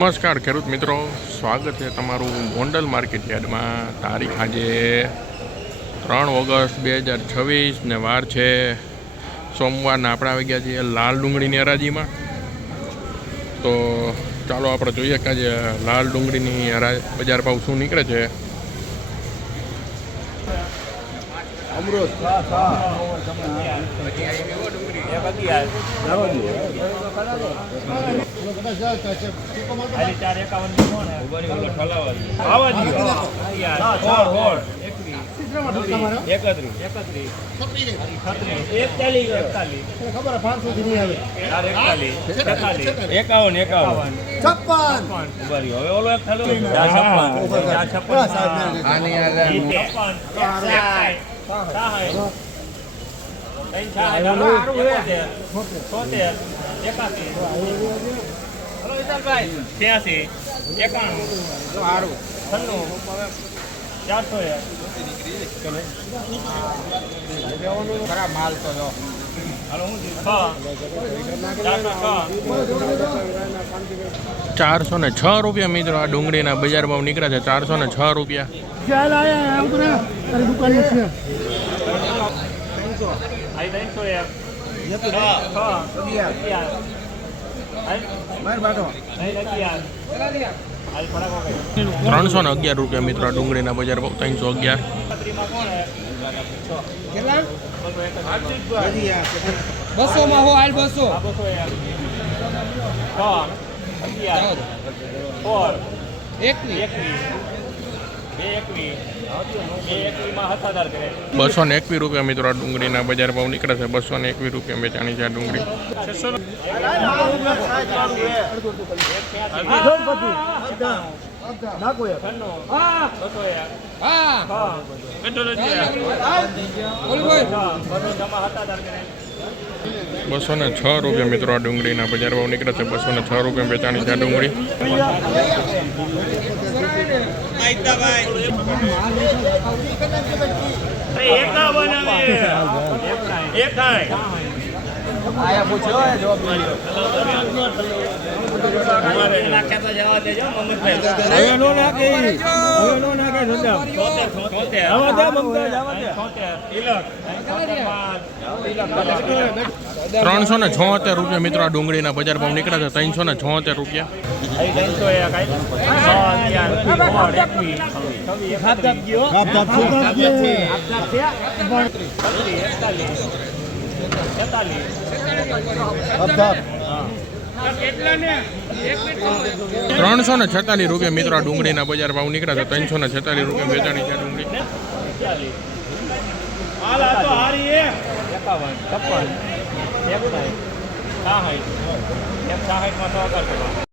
નમસ્કાર ખેડૂત મિત્રો, સ્વાગત છે તમારું ગોંડલ માર્કેટ યાર્ડમાં. તારીખ આજે 3 ઓગસ્ટ 2026 ને વાર છે સોમવારના. આપણે આવી ગયા છીએ લાલ ડુંગળીની હરાજીમાં. તો ચાલો આપણે જોઈએ કે આજે લાલ ડુંગળીની બજાર ભાવ શું નીકળે છે. ₹406 મિત્રો આ ડુંગળીના બજાર ભાવ નીકળ્યા છે. ₹406. ₹311 મિત્રો આ ડુંગળીના બજાર ભાવ. 311. ₹221 મિત્રો આ ડુંગળીના બજાર ભાવ નીકળે છે. ₹221 વેચાણી છે આ ડુંગળી. ₹206 મિત્રો આ ડુંગળીના બજાર ભાવ નીકળે છે. ₹206 વેચાણી છે આ ડુંગળી. ₹376 મિત્રો આ ડુંગળીના બજાર ભાવ નીકળે છે. ₹376. ₹346 મિત્રો આ ડુંગળીના બજાર ભાવ નીકળ્યા છે. ₹346 વેચાણી છે ડુંગળી.